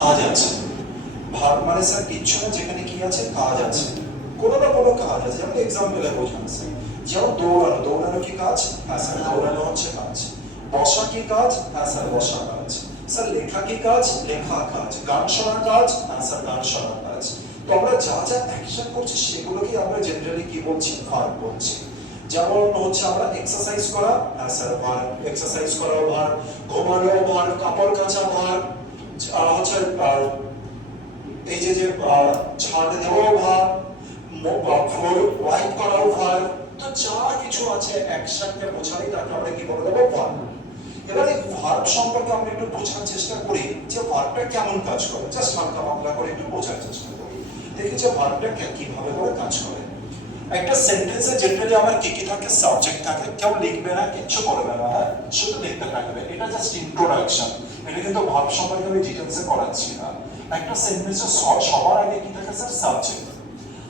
কাজ আছে। ভাব মানে স্যার কিচ্ছু না, যেখানে কি আছে কাজ আছে, কোনো না কোনো কাজ আছে। যেমন এক্সাম্পলে বোঝান স্যার, যেমন দৌড়ানো, দৌড়ানো কি কাজ? হ্যাঁ স্যার, দৌড়ানো হচ্ছে কাজ। বসা কি কাজ? হ্যাঁ স্যার, বসা কাজ। স্যার লেখা কি কাজ? লেখা কাজ। গান শোনা কাজ? হ্যাঁ স্যার, গান শোনা কাজ। তো আমরা যা যা অ্যাকশন করছি সেগুলোকে আমরা জেনারেলি কি বলছি? ভার্ব বলছি। যেমন হচ্ছে আমরা এক্সারসাইজ করা, হ্যাঁ স্যার ভার্ব, এক্সারসাইজ করাও ভার্ব। ঘুমানো ভার্ব, কাপড় কাচা ভার্ব, হচ্ছে এই যে যে ঝাড় দেওয়াও ভার্ব, ফ্লোর ওয়াইপ করাও ভার্ব। তো যা কিছু আছে অ্যাকশনকে বোঝাই তাকে আমরা কি বলে দেবো? ভার্ব। এবার এই ভার্ব সম্পর্কে আমরা একটু বোঝার চেষ্টা করি যে ভার্বটা কেমন কাজ করে। জাস্ট হালকা পাতলা করে একটু বোঝার চেষ্টা করি, দেখি যে ভার্বটা কিভাবে করে কাজ করে। একটা সেন্টেন্সে জেনারেলি আমার কি কি থাকে? সাবজেক্ট থাকে। কেউ লিখবে না, কিচ্ছু করবে না, হ্যাঁ শুধু লিখতে থাকবে। এটা জাস্ট ইন্ট্রোডাকশন, এটা কিন্তু ভাব সম্পর্কে আমি ডিটেইলসে করাচ্ছি না। একটা সেন্টেন্সে সবার আগে কি থাকে স্যার? সাবজেক্ট।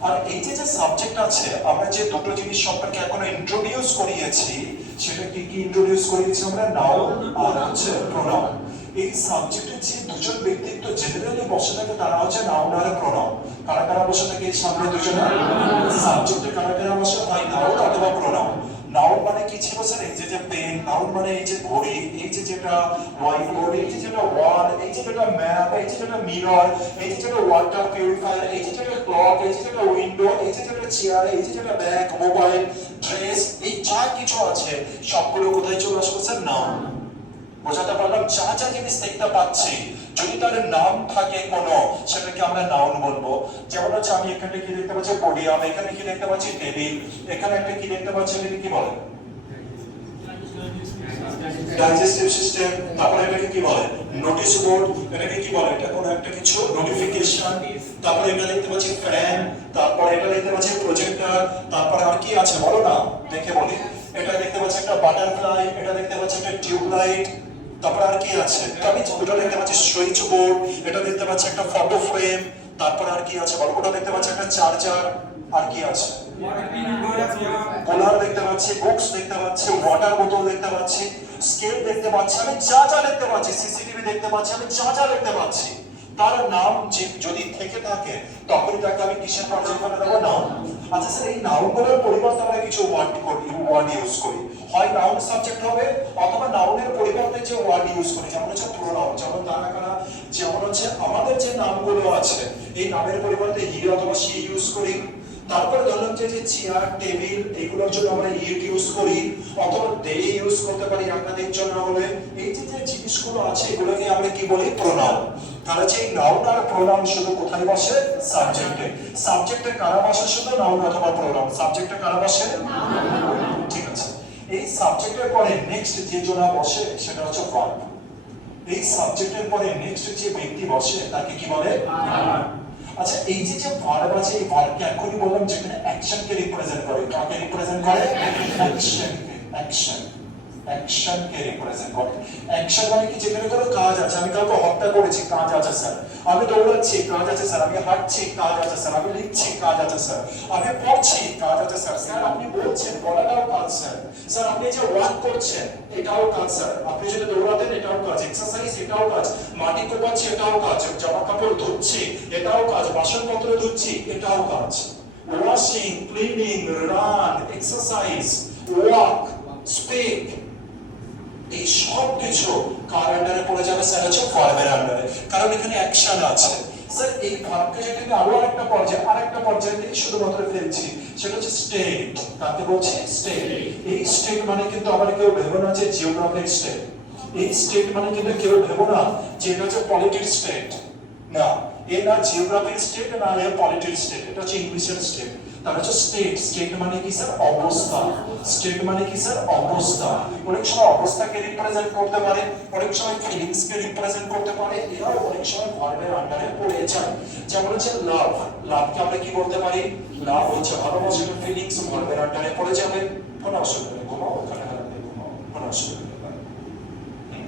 আর এই যে যে সাবজেক্ট আছে, আমরা যে দুটো জিনিস সম্পর্কে এখনো ইন্ট্রোডিউস করিয়েছি, সেটা কি কি ইন্ট্রোডিউস করিয়েছি আমরা? নাউন আর হচ্ছে প্রোনাউন। এই সাবজেক্টে যে দুজন ব্যক্তিত্ব জেনারেলি বসে থাকে তারা হচ্ছে নাউন আর প্রোনাউন। কারা কারা বসে থাকে এই সামনে দুজনে? সাবজেক্টে কারা কারা বসে? হয় নাউন অথবা প্রোনাউন। নাউন মানে কি ছিল স্যার? এই যে যে পেন, নাউন মানে এই যে ঘড়ি, এই যে যেটা হোয়াইট বোর্ড, এই যে যেটা ওয়াল, এই যে যেটা ম্যাপ, এই যে যেটা মিরর, এই যে যেটা ওয়াটার পিউরিফায়ার, এই যে যেটা ক্লক, এই যে যেটা উইন্ডো, এই যে যেটা চেয়ার, এই যে যেটা ব্যাগ, মোবাইল, ড্রেস, এই যা কিছু আছে সবগুলো কোথায় চলে আসবে স্যার? নাউন। বোঝাতে পারলাম? যা যা জিনিস দেখতে পাচ্ছি যদি তার নাম থাকে কোনো, সেটাকে আমরা নাউন বলবো। যেমন হচ্ছে আমি এখানে কি দেখতে পাচ্ছি? পোডিয়াম, এখানে কি দেখতে পাচ্ছি? টেবিল, এখানে একটা কি দেখতে পাচ্ছি? এটাকে কি বলে? Digestive system. তারপরে এটাকে কি বলে? Notice board. এটাকে কি বলে? এটা কোনো একটা কিছু নোটিফিকেশন। তারপরে এটা দেখতে পাচ্ছি ফ্যান, তারপরে এটা দেখতে পাচ্ছি প্রজেক্টর। তারপরে আর কি আছে বলো না, দেখে বলি। এটা দেখতে পাচ্ছি একটা বাটারফ্লাই, এটা দেখতে পাচ্ছি একটা টিউবলাইট। তারপর আর কি আছে? আমি ওটা দেখতে পাচ্ছি সুইচ বোর্ড, এটা দেখতে পাচ্ছি একটা ফটো ফ্রেম। তারপর আর কি আছে বলো? ওটা দেখতে পাচ্ছি একটা চার্জার। আর কি আছে? কুলার দেখতে পাচ্ছি, বুকস দেখতে পাচ্ছি, ওয়াটার বোতল দেখতে পাচ্ছি, স্কেল দেখতে পাচ্ছি। আমি যা যা দেখতে পাচ্ছি, সিসিটিভি দেখতে পাচ্ছি, আমি যা যা দেখতে পাচ্ছি, তার নাম যদি থেকে থাকে তখন তাকে আমি কিসের পর্যায়ে ফেলে দেবো? নাউন। আচ্ছা স্যার, এই নাউনগুলোর পরিবর্তে আমরা কিছু ওয়ার্ড ইউজ করি। হয় নাউন সাবজেক্ট হবে, অথবা নাউনের পরিবর্তে যে ওয়ার্ড ইউজ করি, যেমন হচ্ছে প্রোনাউন। যেমন তারা কারা? যেমন হচ্ছে আমাদের যে নামগুলো আছে, এই নামের পরিবর্তে হি অথবা সি ইউজ করি। তারপরে ধরলাম যে চেয়ার, টেবিল, এগুলোর জন্য আমরা ইট ইউজ করি, অথবা দে ইউজ করতে পারি একাধিক জন্য হলে। এই যে যে জিনিসগুলো আছে এগুলোকে আমরা কি বলি? প্রোনাউন। তাহলে যে নাউন আর প্রোনাউন শুধু কোথায় বসে? সাবজেক্টে। সাবজেক্টে কারা বসে? শুধু নাউন অথবা প্রোনাউন। সাবজেক্টে কারা বসে? ঠিক আছে। এই সাবজেক্টের পরে নেক্সট যে জনা বসে সেটা হচ্ছে ভার্ব। এই সাবজেক্টের পরে নেক্সট যে ব্যক্তি বসে তাকে কি বলে? আচ্ছা, এই যে যে ভার্ব আছে, এই ভার্বকে এখনই বললাম যেখানে অ্যাকশনকে রিপ্রেজেন্ট করে। কাকে রিপ্রেজেন্ট করে? অ্যাকশনকে। অ্যাকশনকে রিপ্রেজেন্ট করে। অ্যাকশন মানে কি? যেখানে কোনো কাজ আছে। আমি কাউকে হত্যা করেছি, কাজ আছে স্যার। আমি দৌড়াচ্ছি, কাজ আছে স্যার। আমি হাঁটছি, কাজ আছে স্যার। আমি লিখছি, কাজ আছে স্যার। আমি পড়ছি, কাজ আছে স্যার। স্যার আপনি বলছেন, বলাটাও কাজ স্যার। স্যার আপনি যে ওয়াক করছেন, এটাও কাজ স্যার। আপনি যদি দৌড়াতেন, এটাও কাজ। এক্সারসাইজ, এটাও কাজ। মাটি কোপাচ্ছি, এটাও কাজ। জামা কাপড় ধুচ্ছি, এটাও কাজ। বাসনপত্র ধুচ্ছি, এটাও কাজ। Washing, cleaning, run, exercise, walk, speak, এই সব কিছু কার আন্ডারে পড়ে যাবে স্যার? হচ্ছে ভার্বের আন্ডারে। কারণ এখানে অ্যাকশন আছে। স্যার এই ভার্বকে যদি আমি আরো আরেকটা পর্যায়ে শুধুমাত্র ফেলছি, সেটা হচ্ছে স্টেট। কাকে বলছি? স্টেট। এই স্টেট মানে কিন্তু আবার কেউ ভেবো না যে জিওগ্রাফিক স্টেট। এই স্টেট মানে কিন্তু কেউ ভেবো না যে এটা হচ্ছে পলিটির স্টেট। না, এটা জিওগ্রাফিক স্টেট না, এটা পলিটির স্টেট। এটা হচ্ছে ইংলিশের স্টেট। তার হচ্ছে স্টেট। স্টেট মানে কি স্যার? অবস্থা। স্টেট মানে কি স্যার? অবস্থা। অনেক সময় অবস্থাকে রিপ্রেজেন্ট করতে পারে, অনেক সময় ফিলিংস কে রিপ্রেজেন্ট করতে পারে। এরাও অনেক সময় ভার্বের আন্ডারে পড়ে যায়। যেমন হচ্ছে লাভ। লাভকে আমরা কি বলতে পারি? লাভ হচ্ছে ভালোবাসা। ফিলিংস ভার্বের আন্ডারে পড়ে যাবে। কোনো অসুবিধা নেই, ঘুমাও ওখানে, ঘুমাও, কোনো অসুবিধা নেই।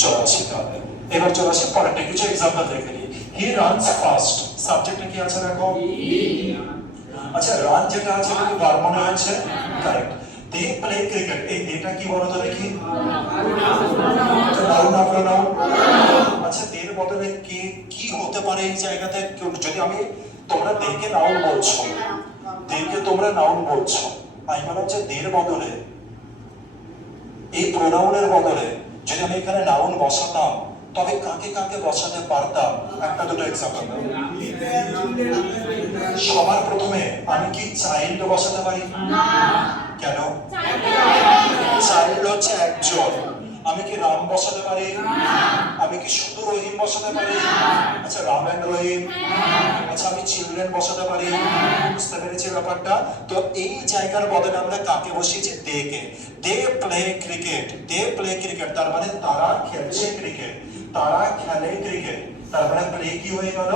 চলো আসি তাহলে। এবার চলে আসি পরেরটা, কিছু এক্সাম্পল দেখে নিই। He runs fast. সাবজেক্টে কি আছে দেখো? আচ্ছা, রান যেটা আছে এটা কি ভার্ব মনে হচ্ছে? কারেক্ট। They play cricket. এই এটা কি বলো তো দেখি? নাউন না প্রোনাউন? আচ্ছা দের বদলে কি কি হতে পারে এই জায়গাতে? যদি আমি তোমরা দেরকে নাউন বলছো, দেরকে তোমরা নাউন বলছো, আমি বললাম যে দের বদলে এই প্রোনাউনের বদলে যদি আমি এখানে নাউন বসাতাম তবে কাকে কাকে বসাতে পারতাম? একটা দুটো এক্সাম্পল। সবার প্রথমে আমি কি চাইল্ড বসাতে পারি? কেন? চাইল্ড হচ্ছে একজন। আমি কি রাম বসাতে পারি? আমি কি শুধু রহিম বসাতে পারি? আচ্ছা রাম এন্ড রহিম। আচ্ছা আমি চিলড্রেন বসাতে পারি। বুঝতে পেরেছি ব্যাপারটা? তো এই জায়গার বদলে আমরা কাকে বসিয়েছি? দেকে। They play cricket. They play cricket তার মানে তারা খেলছে ক্রিকেট, তারা খেলে ক্রিকেট, তার মানে প্লে কি হয়ে গেল?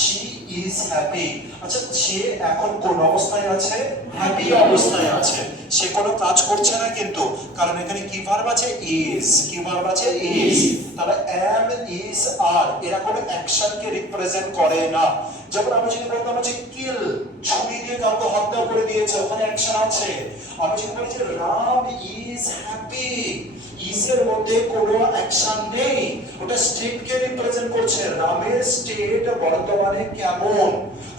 She is happy. আচ্ছা সে এখন কোন অবস্থায় আছে? হ্যাপি অবস্থায় আছে। সে কোনো কাজ করছে না কিন্তু, কারণ এখানে কি ভার্ব আছে? ইজ। কি ভার্ব আছে? ইজ। তাহলে এম ইজ আর এরা কোনো অ্যাকশনকে রিপ্রেজেন্ট করে না। যেমন আমি যদি বলতাম যে কিল, ছুরি দিয়ে কাউকে হত্যা করে দিয়েছে, ওখানে অ্যাকশন আছে। আমি যদি বলি যে রাম ইজ হ্যাপি, ইজের মধ্যে কোনো অ্যাকশন নেই, ওটা স্টেটকে রিপ্রেজেন্ট করছে। রামের স্টেট বর্তমানে কেমন?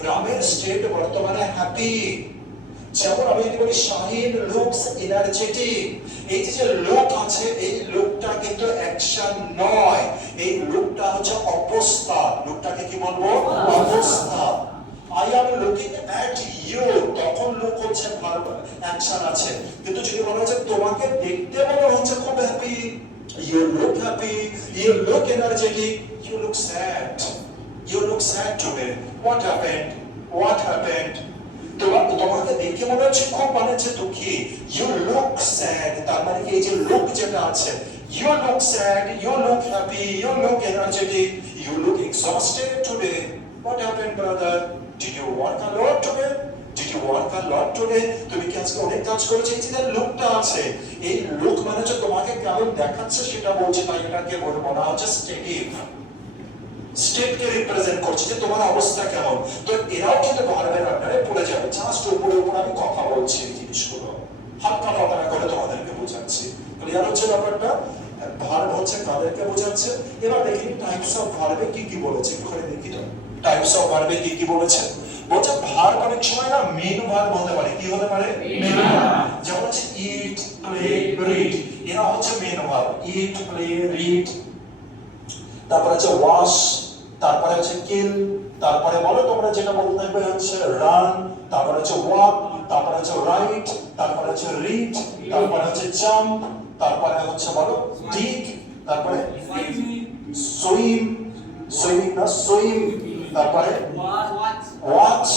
রামের স্টেট বর্তমানে হ্যাপি। যেমন আমি যদি বলি শাহিন লুকস এনার্জেটিক, এই যে লুক আছে, এই লুকটা কিন্তু অ্যাকশন নয়, এই লুকটা হচ্ছে অবস্থা। লুকটাকে কি বলবো? অবস্থা। I am looking at you, তখন লুক হচ্ছে ভার্ব, অ্যাকশন আছে। কিন্তু যদি বলা হচ্ছে তোমাকে দেখতে মনে হচ্ছে খুব happy, you look happy, you look energetic, you look sad, you look sad today, what happened, what happened? তোমাকে দেখে মনে হচ্ছে খুব মানে হচ্ছে দুঃখী, you look sad, তার মানে কি এই যে লুক যেটা আছে, you look sad, you look happy, you look energetic, you look exhausted today, what happened brother, did you work a lot today, did you work a lot today? তুমি কি আজকে অনেক কাজ করেছো? এই যে লুকটা আছে, এই লুক মানে হচ্ছে তোমাকে কেমন দেখাচ্ছে সেটা বলছে, তাই এটাকে বলা হচ্ছে স্টেটিভ। স্টেটকে রিপ্রেজেন্ট করছে যে তোমার অবস্থা কেমন। তো এরাও কিন্তু ভার্বের আন্ডারে পড়ে যাবে। জাস্ট উপরে উপরে আমি কথা বলছি এই জিনিসগুলো, হালকা পাতলা করে তোমাদেরকে বোঝাচ্ছি। ক্লিয়ার হচ্ছে ব্যাপারটা? ভার্ব হচ্ছে কাদেরকে বোঝাচ্ছে। এবার দেখি টাইপস অফ ভার্বে কি কি বলেছে, একটুখানি দেখি তো টাইপস অফ ভার্বে কি কি বলেছে। বলছে ভার্ব অনেক সময় না মেন ভার্ব হতে পারে। কি হতে পারে? Main verb. যেমন হচ্ছে ইট, প্লে, রিড, এরা হচ্ছে main verb. Eat, play, read. তারপরে হচ্ছে ওয়াশ, তারপরে হচ্ছে কিল, তারপরে বলো তোমরা যেটা বলতে থাকবে হচ্ছে রান, তারপরে হচ্ছে ওয়াক, তারপরে হচ্ছে রাইট, তারপরে হচ্ছে রিড, তারপরে হচ্ছে জাম্প, তারপরে হচ্ছে বলো ডিগ, তারপরে সুইম, সুইমিং না সুইম, তারপরে ওয়াচ।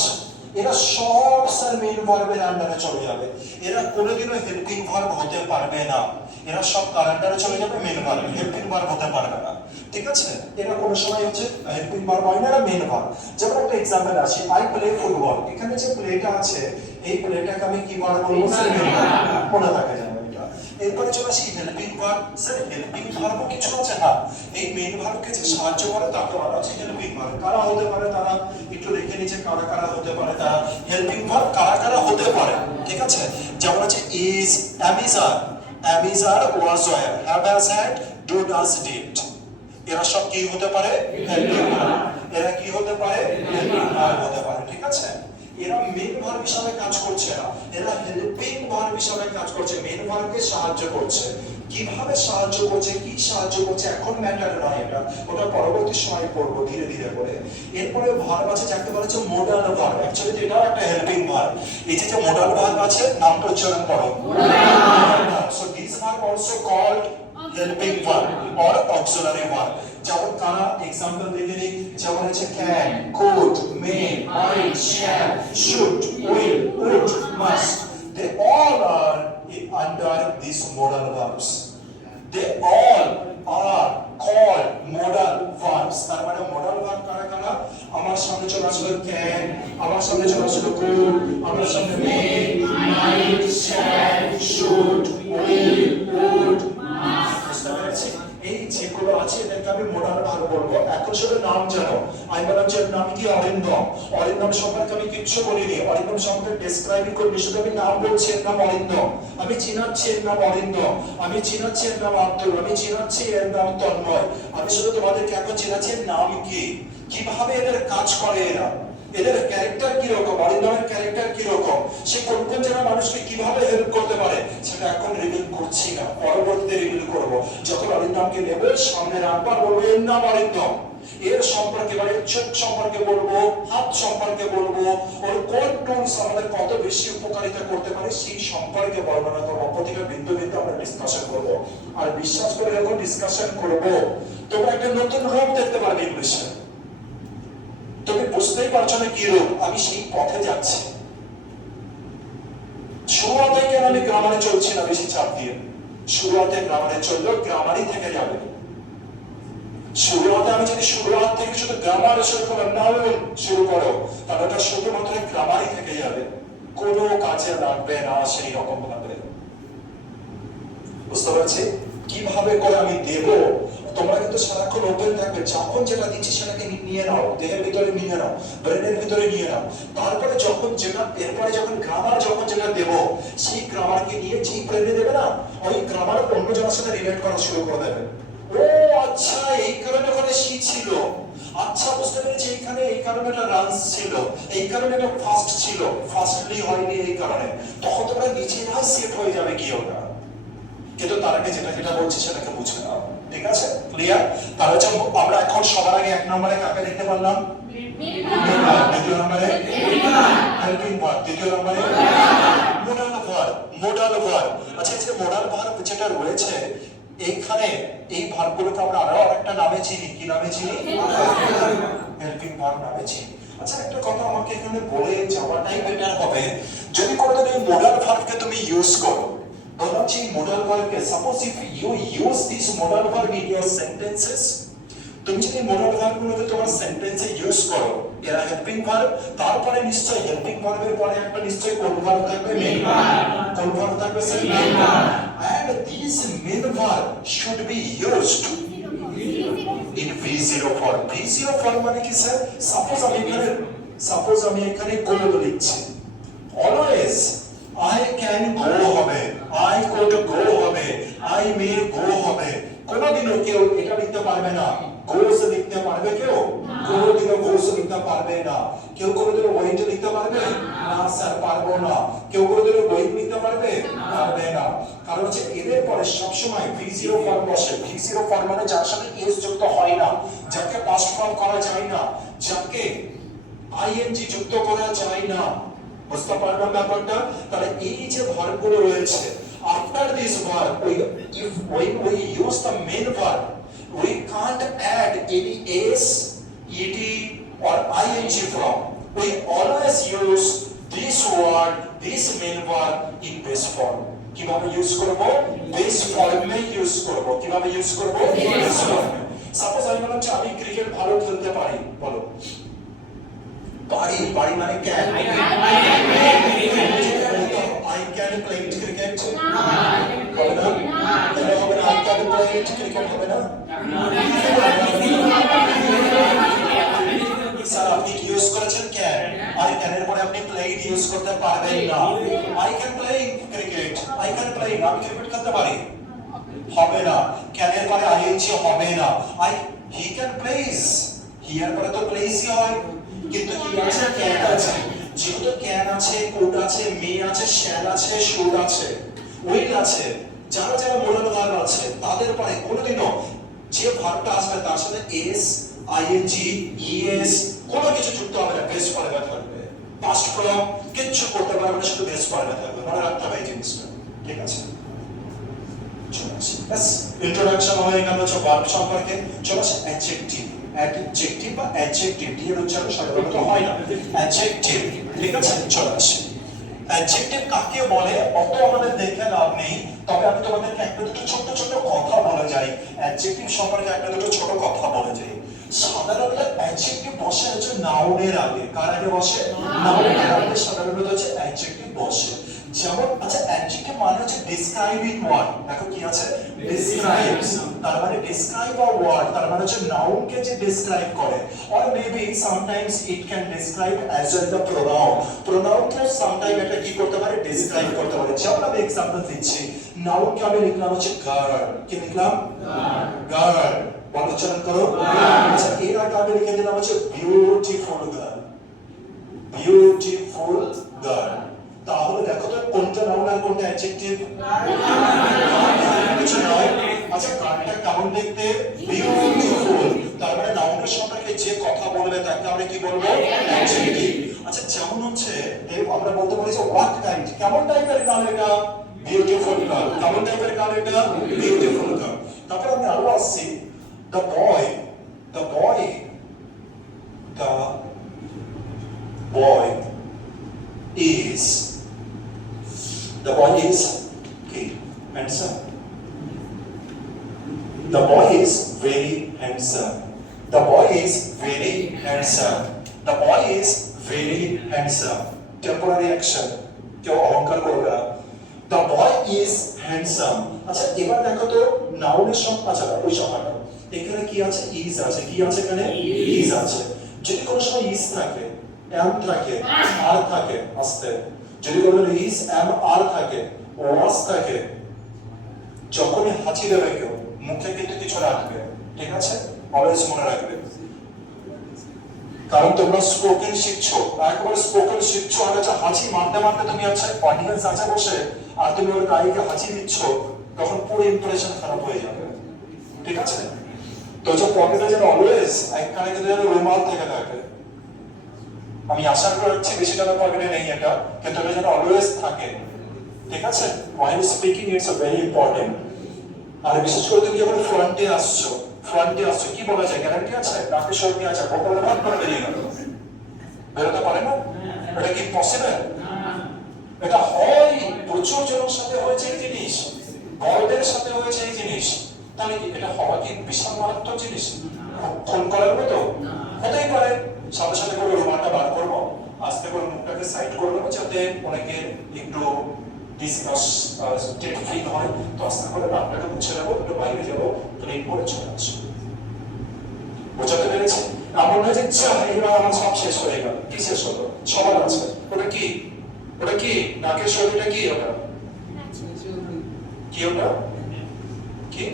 এরা সব স্যার মেইন ভার্বের আন্ডারে চলে যাবে। এরা কোনোদিনও হেল্পিং ভার্ব হতে পারবে না। এরা সব কার আন্ডারে চলে যাবে? Main verb. হেল্পিং ভার্ব হতে পারবে না। ঠিক আছে? এরা কোনো সময় হচ্ছে হেল্পিং ভার্ব হয় না, এরা মেইন ভার্ব। যেমন একটা एग्जांपल আছে, আই প্লে ফুটবল। এখানে যে প্লেটা আছে, এই প্লেটাকে আমি কি ভার্ব বলবো? Sir main verb. মনে থাকে যেন এটা। এরপরে চলে আসি হেল্পিং ভার্ব। স্যার হেল্পিং ভার্বও কিছু আছে না, এই মেইন ভার্বকে যে সাহায্য করে তাকে বলা হচ্ছে হেল্পিং ভার্ব। কারা হতে পারে? তারা একটু দেখে নিচে কারা কারা হতে পারে, তারা হেল্পিং ভার্ব কারা কারা হতে পারে। ঠিক আছে? যেমন আছে is, am is are, am is are was wire, have has had, do does did. এরা সব কি হতে পারে? Helping verb. এরা কি হতে পারে? হেল্পিং ভার্ব হতে পারে। ঠিক আছে? এরা মেইন ভার্ব হিসাবে কাজ করছে না, এরা হেল্পিং ভার্ব হিসাবে কাজ করছে, মেইন ভার্বকে সাহায্য করছে। কিভাবে সাহায্য করছে, কি সাহায্য করছে এখন ম্যাটার নয়, এটা ওটা পরবর্তী সময় পড়বো ধীরে ধীরে করে। এরপরে ভার্ব আছে যাকে বলা হচ্ছে মোডাল ভার্ব। অ্যাকচুয়ালি এটাও একটা হেল্পিং ভার্ব। এই যে মোডাল ভার্ব আছে, নামটা উচ্চারণ করো। So this verb also called helping verb or auxiliary verb. যেমন কারা এক্সাম্পল দেখে নিই, যেমন হচ্ছে can, could, may, might, shall, should, will, would, must. They all are under these modal verbs. They all are called modal verbs. তার মানে modal verb কারা কারা? আমার সামনে চলে আসলো ক্যান, আমার সামনে চলে আসলো কুড, আমার সামনে may, might, shall, should, will, would, must. এই যেগুলো পাচ্ছি এদেরকে আমি মোডাল ভার্ব বলবো। এখন শুধু নাম জানো, আমি বললাম যে নাম কি অরিন্দম, অরিন্দম সম্পর্কে আমি কিচ্ছু বলিনি, অরিন্দম সম্পর্কে ডেসক্রাইব করবি, শুধু আমি নাম বলছি এর নাম অরিন্দম, আমি চিনাচ্ছি এর নাম অরিন্দম, আমি চিনাচ্ছি এর নাম আব্দুল, আমি চিনাচ্ছি এর নাম তন্ময়, আমি শুধু তোমাদেরকে এখন চিনাচ্ছি এর নাম কি, কিভাবে এদের কাজ করে এরা, এদের ক্যারেক্টার কি রকম, অরিন্দমের ক্যারেক্টার কি রকম, সে কোন কোন জায়গায় মানুষকে কিভাবে হেল্প করতে পারে, সেটা এখন রিভিল করছি না, পরবর্তীতে রিভিল করব। যখন অরিন্দমকে নেব সামনে রাখবার বলবো এর নাম অরিন্দম, এর সম্পর্কে মানে চোখ সম্পর্কে বলবো, হাত সম্পর্কে বলবো, ওর কোন টুলস আমাদের কত বেশি উপকারিতা করতে পারে সেই সম্পর্কে বর্ণনা করবো, প্রতিটা বিন্দু বিন্দু আমরা ডিসকাশন করবো। আর বিশ্বাস করে যখন ডিসকাশন করবো তোমরা একটা নতুন রূপ দেখতে পারবে ইংলিশে, তুমি বুঝতেই পারছো না কি রূপ, আমি সেই পথে যাচ্ছি। শুরুতে কেন আমি গ্রামারে চলছি না বেশি চাপ দিয়ে, শুরুতে গ্রামারে চললেও গ্রামারই থেকে যাবে। শুরুতে আমি যদি শুরুয়াত থেকে শুধু গ্রামারে শুরু করো, নাউন শুরু করো, তাহলে ওটা শুধুমাত্র গ্রামারই থেকে যাবে, কোনো কাজে লাগবে না সেই রকম ভাবে। বুঝতে পারছি কিভাবে করে আমি দেব, তোমরা কিন্তু সারাক্ষণ ওপেন থাকবে, যখন যেটা দিচ্ছি সেটাকে নিয়ে নাও, দেহের ভিতরে নিয়ে নাও, ব্রেনের ভিতরে নিয়ে নাও, তারপরে যখন যেটা এরপরে যখন গ্রামার যখন যেটা দেব সেই গ্রামারকে নিয়ে যেই ব্রেনে দেবে না, ওই গ্রামার অন্য জনের সাথে রিলেট করা শুরু করে দেবে। ও আচ্ছা এই কারণে ওখানে সি ছিল, আচ্ছা বুঝতে পেরেছি এইখানে এই কারণে এটা রানস ছিল, এই কারণে এটা ফাস্ট ছিল, ফাস্টলি হয়নি এই কারণে, তখন তোমরা নিজেরাই সেট হয়ে যাবে কি ওটা। কিন্তু তার আগে যেটা যেটা বলছি সেটাকে বুঝে নাও, ঠিক আছে? ক্লিয়ার? তাহলে আমরা এখন সবার আগে এক নম্বরে কাকে দেখতে পারলাম? দ্বিতীয় নম্বরে হেল্পিং ভার্ব, তৃতীয় নম্বরে মোডাল ভার্ব, মোডাল ভার্ব। আচ্ছা এই যে মোডাল ভার্ব যেটা রয়েছে এইখানে, এই ভার্বগুলোকে আমরা আরো আরেকটা নামে চিনি, কি নামে চিনি? হেল্পিং ভার্ব নামে চিনি। আচ্ছা একটা কথা আমাকে এখানে বলে যাওয়াটাই বেটার হবে, যদি কোনোদিন এই মোডাল ভার্বকে তুমি ইউজ করো, ধরো যে মোডাল ভার্বকে, suppose if you use this modal verb in your sentences, তুমি যদি মোডাল ভার্বগুলোকে তোমার সেন্টেন্সে ইউজ করো, এরা হেল্পিং ভার্ব, তারপরে নিশ্চয়ই হেল্পিং ভার্বের পরে একটা নিশ্চয়ই কোন ভার্ব থাকবে? Main verb. কোন ভার্ব থাকবে? Main verb. and these main verb should be used in V0 form. V0 form মানে কি স্যার? সাপোজ আমি এখানে go লিখছি, always I can go হবে, I could go হবে, I may go হবে, কোনোদিনও কেউ এটা লিখতে পারবে না goes লিখতে পারবে কেউ? কোনোদিনও goes লিখতে পারবে না। কেউ কোনোদিনও went লিখতে পারবে না? স্যার পারবো না। কেউ কোনোদিনও going লিখতে পারবে? পারবে না। কারণ হচ্ছে এদের পরে সবসময় V0 ফর্ম বসে। V0 ফর্ম মানে যার সাথে s যুক্ত হয় না, যাকে পাস্ট ফর্ম করা যায় না, যাকে ing যুক্ত করা যায় না। বুঝতে পারলাম ব্যাপারটা? তাহলে এই যে ভার্বগুলো রয়েছে, after this verb when we use the main verb we can't add any s, ed or ing form. We always use this word, this main verb in base form. কিভাবে ইউজ করব? বেস ফর্মে use করব। কিভাবে use করব? Base ফর্মে। Suppose আমি বললাম যে আমি ক্রিকেট ভালো খেলতে পারি, বলো পারি, পারি মানে can, I can play cricket, হবে না? হবে না, I can play cricket হবে না? স্যার আপনি কি ইউজ করেছেন ক্যান, আর ক্যানের পরে আপনি প্লে ইউজ করতে পারবেন না। I can play cricket, I can play, আমি ক্রিকেট খেলতে পারি, হবে না, ক্যানের পরে ing হবে না। he can plays, he এর পরে তো প্লেসই হয়, কিন্তু কি আছে? ক্যান আছে। যেহেতু ক্যান আছে, কোড আছে, মে আছে, শ্যাল আছে, শুড আছে, উইল আছে, যারা যারা মোডাল ভার্ব আছে তাদের পরে কোনোদিনও যে ভার্বটা আসবে তার সাথে s, ing, es কোনো কিছু যুক্ত হবে না, বেস ফর্মে থাকবে। পাস্ট ফর্ম কিচ্ছু করতে পারবে না, শুধু বেস ফর্মে থাকবে। মনে রাখতে হবে এই জিনিসটা, ঠিক আছে? বাস ইন্ট্রোডাকশন হয়ে গেল ভার্ব সম্পর্কে। চলো অ্যাডজেক্টিভ, অ্যাডজেক্টিভ বা অ্যাডজেক্টিভ দিয়ে উচ্চারণ সাধারণত হয় না, অ্যাডজেক্টিভ, ঠিক আছে? চলে আসে অ্যাডজেক্টিভ কাকে বলে অত আমাদের দেখে লাভ নেই, তবে আমি তোমাদেরকে একটা দুটো ছোট ছোট কথা বলে যাই অ্যাডজেক্টিভ সম্পর্কে, একটা দুটো ছোট কথা বলে যাই। সাধারণত অ্যাডজেক্টিভ বসে হচ্ছে নাউনের আগে। কার আগে বসে? নাউনের আগে সাধারণত হচ্ছে অ্যাডজেক্টিভ বসে। যেমন আচ্ছা অ্যাডজেক্টিভ মানে হচ্ছে ডেসক্রাইবিং ওয়ার্ড, দেখো কি আছে ডেসক্রাইবস, তার মানে ডেসক্রাইব আ ওয়ার্ড তার মানে হচ্ছে নাউন কে যে ডেসক্রাইব করে, or maybe sometimes it can describe as well the pronoun K sometime এটা কি করতে পারে ডেসক্রাইব করতে পারে। যেমন আমি एग्जांपल দিচ্ছি, নাউন কে আমি লিখলাম হচ্ছে গার্ল, কি লিখলাম গার্ল, বলো উচ্চারণ করো। আচ্ছা এর আগে আমি লিখে দিলাম হচ্ছে বিউটিফুল গার্ল, বিউটিফুল গার্ল। তাহলে দেখো তো কোনটা নাউন আর কোনটা অ্যাডজেক্টিভ? কিছু নয়। আচ্ছা গার্লটা কেমন দেখতে? বিউটিফুল, তার মানে নাউনের সম্পর্কে যে কথা বলবে তাকে আমরা কি বলবো অ্যাডজেক্টিভ। আচ্ছা যেমন হচ্ছে আমরা বলতে পারি যে হোয়াট কাইন্ড, কেমন টাইপের গার্ল এটা? Beautiful girl. কেমন টাইপের গার্ল এটা? Beautiful girl. তারপর আমি আরো আসছি, the boy, the boy, the boy is, the boy is okay, handsome, the boy is very handsome, the boy is very handsome, the boy is very handsome, temporary action কেউ অহংকার করবে না, the boy is handsome। আচ্ছা এবার দেখো তো নাউনের সব, আচ্ছা ওই সবটা এখানে কি আছে is আছে, কি আছে এখানে is আছে। যদি কোনো সময় is থাকে, am থাকে, are থাকে, আসতে যদি কোনো is am are থাকে, was থাকে, যখনই হাঁচি দেবে কেউ মুখে কিন্তু কিছু রাখবে, ঠিক আছে অলওয়েজ মনে রাখবে, কারণ তোমরা স্পোকেন শিখছো, একবার স্পোকেন শিখছো আর আচ্ছা হাঁচি মারতে মারতে তুমি আচ্ছা অডিয়েন্স আছে বসে আর তুমি ওর গাড়িকে হাঁচি দিচ্ছ, তখন পুরো ইমপ্রেশন খারাপ হয়ে যাবে, ঠিক আছে? তো যে পকেটে যেন অলওয়েজ একখানে কিন্তু যেন রুমাল থেকে থাকে, আমি আশা করছি বেশি টাকা পকেটে নেই এটা, কিন্তু এটা যেন অলওয়েজ থাকে, ঠিক আছে? while speaking it's a very important। আর বিশেষ করে তুমি যখন ফ্রন্টে আসছো, ফ্রন্টে আসছো কি বলা যায় গ্যারান্টি আছে? নাকে সর্দি আছে, বোতলে ভাত করে বেরিয়ে গেল, বেরোতে পারে না, এটা কি পসিবল? এটা হয় প্রচুর জনের সাথে হয়েছে এই জিনিস, বড়দের সাথে হয়েছে এই জিনিস, তাহলে কি এটা হওয়া কি বিশাল মারাত্মক জিনিস? ফোন করার মতো হতেই পারে। সাথে সাথে করে রুমালটা বার করবো, আস্তে করে মুখটাকে সাইড করে দেবো যাতে অনেকে একটু ডিসকাস স্টেট ফ্রি হয়, তো আস্তে করে নাকটাকে মুছে নেবো, একটু বাইরে যাবো, ক্লিন করে চলে আসবো। বোঝাতে পেরেছি? এমন নয় যে এবার আমার সব শেষ হয়ে গেল, কি শেষ হলো? সবার আছে। ওটা কি? ওটা কি নাকের শরীরটা কি? ওটা কি? ওটা কি?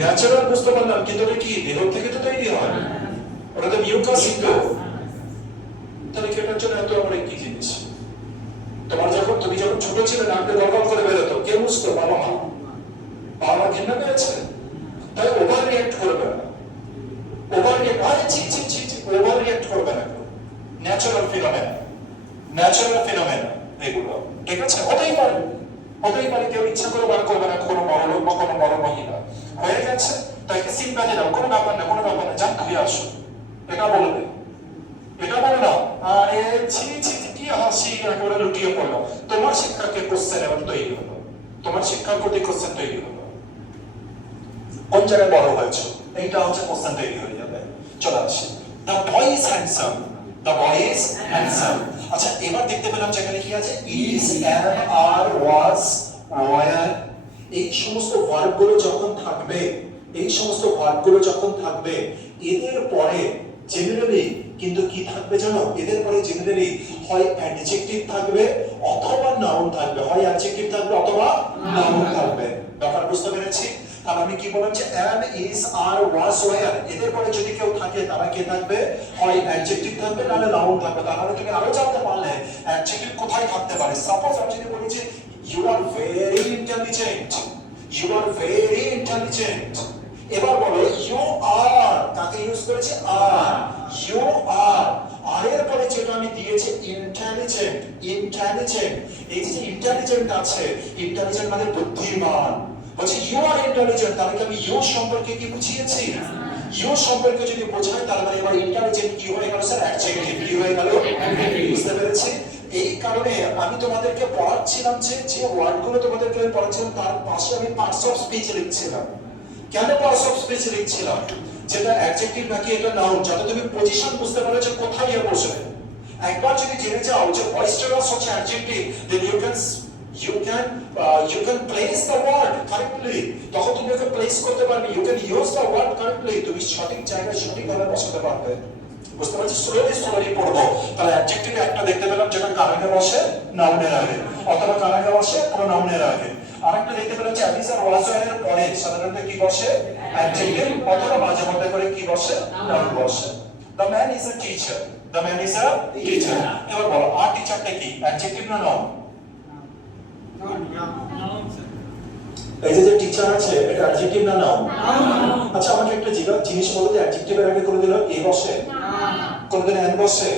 ন্যাচারাল বুঝতে পারলাম, কিন্তু ওটা কি দেহ থেকে তো তৈরি হয়, ওটা তো মিউকাস সিদ্ধ, তাহলে কি এটার জন্য এত আমার কি জিনিস? তোমার যখন তুমি যখন ছোট ছিলে নাকটা গলগল করে বেরোতো, কে বুঝতো? বাবা মা। বাবা মা ঘৃণা পেয়েছে, তাই ওভার রিয়াক্ট করবে না, ওভার রিয়াক্ট, আরে ছি ছি ছি ছি, ওভার রিয়াক্ট করবে না। ন্যাচারাল ফিনোমেনা, ন্যাচারাল ফিনোমেনা এগুলো, ঠিক আছে? হতেই পারে, হতেই পারে, কেউ ইচ্ছা করে বার করবে না, কোনো বড় লোক বা কোনো বড় মহিলা হয়ে গেছে, তাকে সিম্প্যাথি দাও, কোনো ব্যাপার না, কোনো ব্যাপার না, যান ঘুরে আসো, এটা বলবে, এটা বলে না আরে ছি ছি কি হাসি, একেবারে লুটিয়ে পড়লো। তোমার শিক্ষাকে কোশ্চেন এবার তৈরি হলো, তোমার শিক্ষার প্রতি কোশ্চেন তৈরি হলো, কোন জায়গায় বড় হয়েছে, এইটা হচ্ছে কোশ্চেন তৈরি হয়ে যাবে। চলে আসি, the boy is handsome, the boy is handsome. আচ্ছা এবার দেখতে পেলাম যেখানে কি আছে is, am, are, was, were, এই সমস্ত ভার্বগুলো যখন থাকবে, এই সমস্ত ভার্বগুলো যখন থাকবে, এদের পরে জেনারেলি কিন্তু কি থাকবে জানো? এদের পরে জেনারেলি হয় অ্যাডজেক্টিভ থাকবে অথবা নাউন থাকবে, হয় অ্যাডজেক্টিভ থাকবে অথবা নাউন থাকবে। ব্যাপার বুঝতে পেরেছি? তাহলে আমি কি বললাম যে am, is, are, was, were, এদের পরে যদি কেউ থাকে তারা কে থাকবে? হয় অ্যাডজেক্টিভ থাকবে নাহলে নাউন থাকবে। তাহলে তুমি আরো জানতে পারলে অ্যাডজেক্টিভ কোথায় থাকতে পারে। সাপোজ আমি যদি বলি যে you are very intelligent, you are very intelligent, এবার বলো ইউ আর, তাকে ইউজ করেছে আর, ইউ আর, আর এর পরে যেটা আমি দিয়েছি ইন্টেলিজেন্ট, ইন্টেলিজেন্ট, এই যে ইন্টেলিজেন্ট আছে, ইন্টেলিজেন্ট মানে বুদ্ধিমান, বলছে ইউ আর ইন্টেলিজেন্ট, তাহলে কি আমি ইউ সম্পর্কে কি বুঝিয়েছি? ইউ সম্পর্কে যদি বোঝাই তাহলে এবার ইন্টেলিজেন্ট কি হয়ে গেল স্যার? অ্যাডজেক্টিভ কি হয়ে গেল? বুঝতে পেরেছি? এই কারণে আমি তোমাদেরকে পড়াচ্ছিলাম যে ওয়ার্ডগুলো তোমাদেরকে পড়াচ্ছিলাম তার পাশে আমি পার্টস অফ স্পিচ লিখছিলাম। কেন পার্টস অফ স্পিচ লিখছিলাম? যেটা অ্যাডজেক্টিভ নাকি এটা নাউন, যাতে তুমি পজিশন বুঝতে পারো যে কোথায় এ বসবে। একবার যদি জেনে যাও যে boisterous হচ্ছে adjective, then you can place the word correctly. তখন তুমি ওকে প্লেস করতে পারবে, you can use the word correctly. তুমি সঠিক জায়গায় সঠিকভাবে বসাতে পারবে। বুঝতে পারছি? স্লোলি পড়বো। তাহলে অ্যাডজেক্টিভে একটা দেখতে পেলাম যেটা কারণে বসে নাউনের আগে, অথবা কারণে বসে প্রোনাউনের আগে। আরেকটা দেখতে পেলাম যে অ্যালিস আর ওয়াজ এর পরে সাধারণত কি বসে? অ্যাডজেক্টিভ, অথবা মাঝে মধ্যে করে কি বসে? নাউন বসে। The man is a teacher. The man is a teacher. এবার বলো, আর টিচারটা কি? অ্যাডজেক্টিভ না নাউন? এই যে টিচার আছে, এটা অ্যাডজেক্টিভ না নাউন? আচ্ছা, আমাকে একটা জিনিস বলো, যে অ্যাডজেক্টিভের আগে করে দিল এ বসে, করে দিল এন বসে,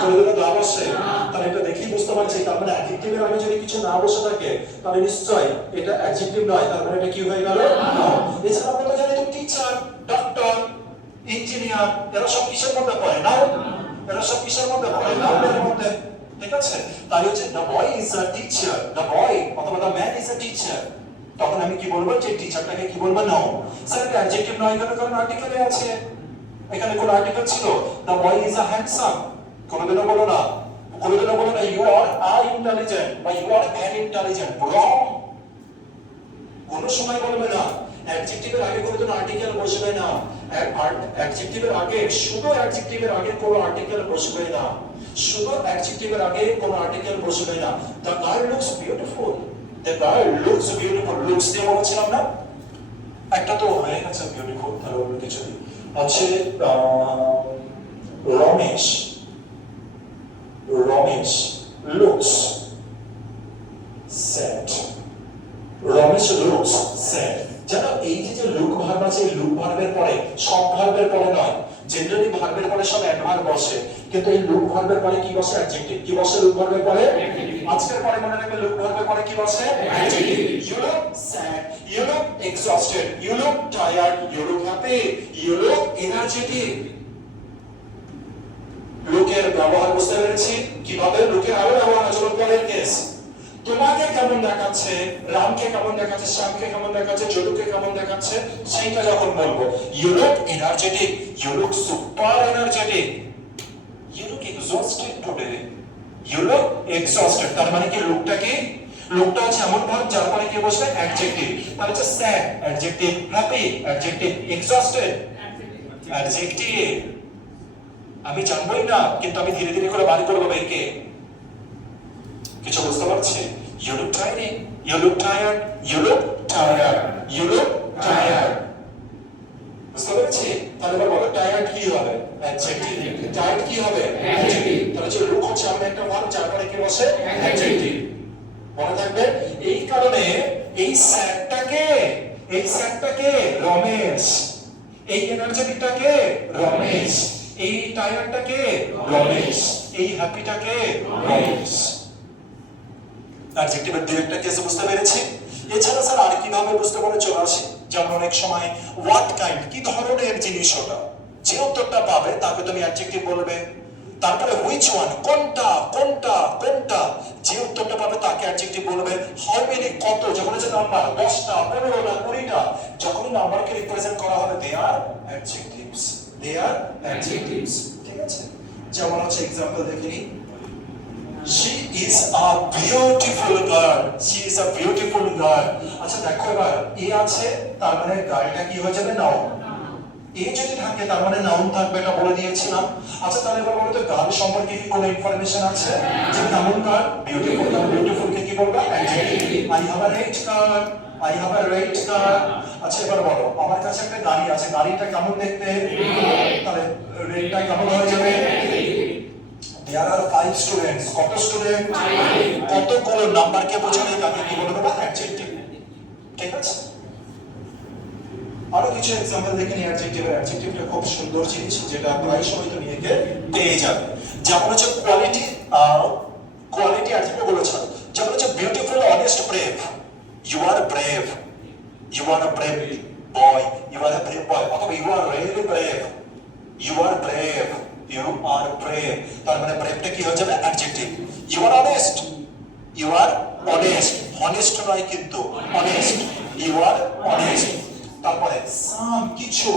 করে দিল দা বসে, তাহলে এটা দেখেই বুঝতে পারছি তার মানে অ্যাডজেক্টিভের আগে যদি কিছু না বসে থাকে তাহলে নিশ্চয়ই এটা অ্যাডজেক্টিভ নয়, তার মানে এটা কি হয়ে গেল? নাউন। এছাড়া আমরা জানি তো টিচার, ডক্টর, ইঞ্জিনিয়ার, এরা সব কিসের মধ্যে পড়ে? নাউন। এরা সব কিসের মধ্যে পড়ে? নাউনের মধ্যে। ঠিক আছে? তাই হচ্ছে the boy is a teacher, the boy অথবা the man is a teacher. তখন আমি কি বলবো? যে টিচারটাকে কি বলবো? নাউন। স্যার এটা অ্যাডজেক্টিভ নয় কেন? কারণ আর্টিকেলে আছে। এখানে কোন আর্টিকেল ছিল? The boy is a handsome. কোনদিনও বলো না, কোনদিনও বলো না ইউ আর ইন্টেলিজেন্ট বা ইউ আর অ্যান ইন্টেলিজেন্ট। রং। কোন সময় বলবে না। অ্যাডজেক্টিভের আগে কোন আর্টিকেল বসবে না। অ্যাডজেক্টিভের আগে, শুধু অ্যাডজেক্টিভের আগে কোন আর্টিকেল বসবে না। শুধু অ্যাডজেক্টিভের আগে কোন আর্টিকেল বসবে না। The girl looks beautiful. The girl looks beautiful. Looks দিয়ে বলছিলাম না? একটা তো হয়ে গেছে বিউটিফুল, তাহলে অন্য কিছু আছে। Ramesh, Ramesh looks sad. Ramesh looks sad. জানো এই যে লুক ভার্ব আছে, লুক ভার্বের পরে সব ভার্বের পরে নয়, জেনারেলি ভার্বের পরে সব অ্যাডভার্ব বসে, কিন্তু এই লুক ভার্বের পরে কি বসে? অ্যাডজেক্টিভ। কি বসে লুক ভার্বের পরে? আজকের পরে মনে রাখবে লুক ভার্বের পরে কি বসে? Adjective. You look sad, you look exhausted, you look tired, you look happy, you look energetic. লোকের ব্যবহার বুঝতে পেরেছি কিভাবে? লোকের আরো ব্যবহার আচরণ পরের কেস। তোমাকে কেমন দেখাচ্ছে, রামকে কেমন দেখাচ্ছে, শ্যামকে কেমন দেখাচ্ছে, যদুকে কেমন দেখাচ্ছে, সেইটা যখন বলবো। You look energetic, you look super energetic, you look exhausted today, you look exhausted. তার মানে কি লুকটা কি? লুকটা হচ্ছে এমন ভার্ব যার পরে কি বসবে? অ্যাডজেক্টিভ। তাহলে হচ্ছে sad adjective, happy adjective, exhausted adjective. আমি জানবোই না, কিন্তু আমি ধীরে ধীরে করে বাড়ি করবো বেরকে। কিছু বুঝতে পারছি? You look tired, you look tired, you look tired, you look tired. বুঝতে পারছি? তাহলে এবার বলো টায়ার্ড কি হবে? অ্যাডজেক্টিভ। টায়ার্ড কি হবে? অ্যাডজেক্টিভ। তাহলে যে লুক হচ্ছে আমরা একটা ভার্ব যার পরে কি বসে? অ্যাডজেক্টিভ। মনে থাকবে? এই কারণে এই স্যাডটাকে রমেশ, এই এনার্জেটিকটাকে রমেশ, এই টায়ারটাকে রমেশ, এই হ্যাপিটাকে রমেশ। অ্যাডজেক্টিভের দুই একটা কেস বুঝতে পেরেছি। এছাড়া স্যার আর কিভাবে বুঝতে পারে? চলে আসি। যেমন অনেক সময় হোয়াট কাইন্ড, কি ধরনের জিনিস ওটা, যে উত্তরটা পাবে তাকে তুমি অ্যাডজেক্টিভ বলবে। তারপরে হুইচ ওয়ান, কোনটা কোনটা কোনটা, যে উত্তরটা পাবে তাকে অ্যাডজেক্টিভ বলবে। হাউ মেনি, কত, যখন হচ্ছে নাম্বার 10টা 15টা 20টা, যখনই নাম্বারকে রিপ্রেজেন্ট করা হবে দে আর অ্যাডজেক্টিভস, দে আর অ্যাডজেক্টিভস। ঠিক আছে? যেমন হচ্ছে एग्जांपल দেখে নিই। She is a beautiful girl. She is a beautiful girl. আচ্ছা দেখো এবার এ আছে, তার মানে গার্লটা কি হয়ে যাবে? নাউন। এ যদি থাকে তার মানে নাউন থাকবে, এটা বলে দিয়েছিলাম। আচ্ছা তাহলে এবার বলো তো গার্ল সম্পর্কে কি কোনো ইনফরমেশন আছে? যে কেমন গার্ল? বিউটিফুল। তাহলে বিউটিফুল কে কি বলবো? Adjective. I have a red car, I have a red car. আচ্ছা এবার বলো আমার কাছে একটা গাড়ি আছে, গাড়িটা কেমন দেখতে? তাহলে রেডটা কেমন হয়ে যাবে? There are 5 students. কত স্টুডেন্ট? কতগুলো নাম্বারকে বোঝালে তাকে কি বলবো? অ্যাডজেক্টিভ। ঠিক আছে? আরো কিছু एग्जांपल দেখে নিই অ্যাডজেক্টিভের। অ্যাডজেক্টিভটা খুব সুন্দর জিনিস যেটা প্রায় সময় তুমি একে পেয়ে যাবে। যেমন হচ্ছে কোয়ালিটি, কোয়ালিটি অ্যাডজেক্টিভ বলেছে। যেমন হচ্ছে beautiful, honest, brave. You are brave. You are a brave boy. You are a brave boy. অথবা you are really brave. You are brave. You are brave. তার মানে ব্রেভটা কি হয়ে যাবে? Adjective. You are honest. You are honest. honest নয় কিন্তু honest. You are honest. তারপরে সাম, কিছু,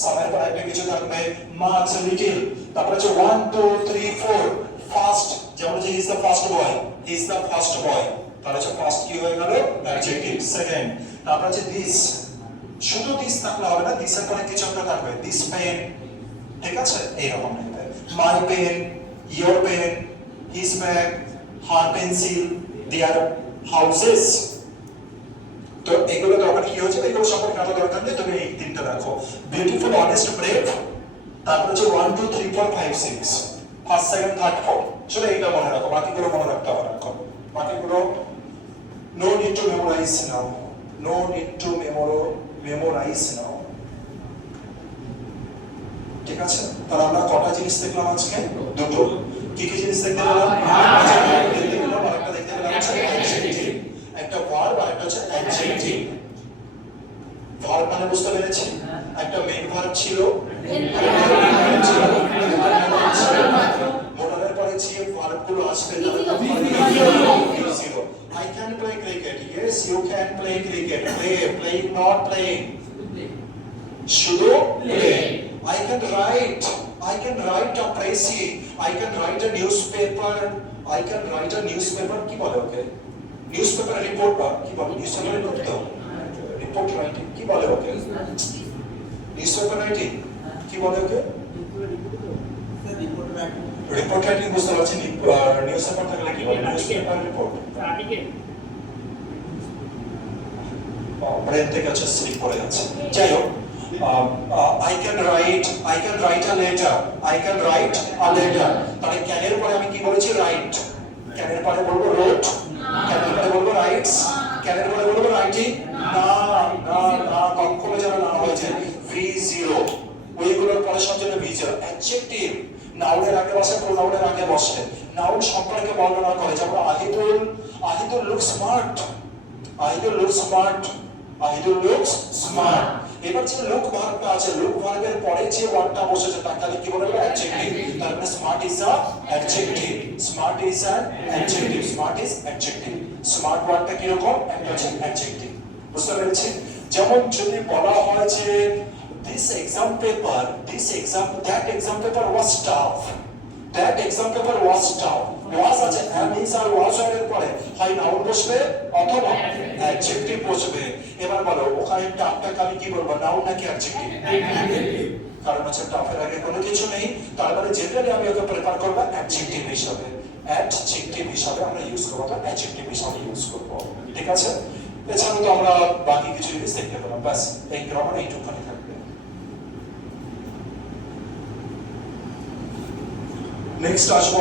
সামের পর একটা কিছু থাকবে মাছ লিটিল, তারপরে হচ্ছে 1 2 3 4 ফাস্ট, যেমন যে is the first boy, is the first boy, তাহলে হচ্ছে ফার্স্ট কি হয়ে গেল অ্যাডজেক্টিভ। সেকেন্ড, তারপরে হচ্ছে দিস, শুধু দিস থাকলে হবে না, দিসের পরে কিছু একটা থাকবে, দিস পেন, ঠিক আছে, এইরকম লিখবে। My pen, your pen, his bag, her pencil, their houses. তো এগুলো দরকার কি হচ্ছে, এগুলো সম্পর্কে আলাদা দরকার নেই, তুমি এই তিনটা রাখো। বিউটিফুল, অনেস্ট, ব্রেভ, তারপর হচ্ছে 1 2 3 4 5 6, ফার্স্ট সেকেন্ড থার্ড ফোর্থ, শুধু এইটা মনে রাখো, বাকিগুলো মনে রাখতে হবে না এখন, বাকিগুলো no need to memorise now, no need to memorise now, ঠিক আছে। তাহলে আমরা কটা জিনিস দেখলাম আজকে? দুটো। কি কি জিনিস দেখতে পেলাম? দেখতে পেলাম, আর একটা দেখতে পেলাম হচ্ছে অ্যাডজেক্টিভ, একটা ভার্ব আর একটা হচ্ছে অ্যাডজেক্টিভ। ভার্ব মানে বুঝতে পেরেছি, একটা মেইন ভার্ব ছিল, মোডালের পরে যে ভার্বগুলো আসবে I can play cricket. Yes, you can play cricket. Playing, not playing. শুধু play. I can write a précis. I can write a newspaper. কি বলে ওকে? নিউজপেপার রিপোর্টার, কি বলে? নিউজপেপার রিপোর্ট তো? রিপোর্ট রাইটিং, কি বলে ওকে? নিউজপেপার রাইটিং, কি বলে ওকে? রিপোর্ট রাইটিং বুঝতে পারছি, নিউজপেপার থাকলে কি বলে? Newspaper report. ব্রেন থেকে হচ্ছে স্লিপ পড়ে যাচ্ছে। যাই হোক, I can write a letter. তাহলে ক্যানের পরে আমি কি বলেছি? রাইট। ক্যানের পরে বলবো রোট, ক্যানের পরে বলবো রাইটস, ক্যানের পরে বলবো রাইটিং। না না না, কখনো যেন না হয়েছে V0, ওইগুলোর পরে সব জন্য V0। অ্যাডজেক্টিভ নাউনের আগে বসে, প্রোনাউনের আগে বসে, নাউন সম্পর্কে বর্ণনা করে, যেমন আহিদুল লুক স্মার্ট, আহিদুল লুকস স্মার্ট। এবার যে লুক ভার্বটা আছে, লুক ভার্বের পরে যে ওয়ার্ডটা বসেছে তাকে কি বলা হবে? অ্যাডজেক্টিভ। তার মানে smart is a adjective, smart is adjective. Smart ওয়ার্ডটা কি রকম? একটা হচ্ছে অ্যাডজেক্টিভ, বুঝতে পেরেছি? যেমন যদি বলা হয় যে that exam paper was tough, was আছে, is আর was এর পরে হয় নাউন বসবে অথবা অ্যাডজেক্টিভ বসবে। এবার বলো ওখানে টাফটাকে আমি কি বলবো, নাউন নাকি অ্যাডজেক্টিভ? কারণ হচ্ছে টাফের আগে কোনো কিছু নেই, তার মানে জেনারেলি আমি ওকে প্রেফার করব অ্যাডজেক্টিভ হিসাবে, আমরা ইউজ করবো, অ্যাডজেক্টিভ হিসাবে ইউজ করবো, ঠিক আছে। এছাড়াও তো আমরা বাকি কিছু জিনিস দেখতে পেলাম, ব্যাস এই গ্রামার এইটুকুখানি থাকবে। নেক্সট আসবো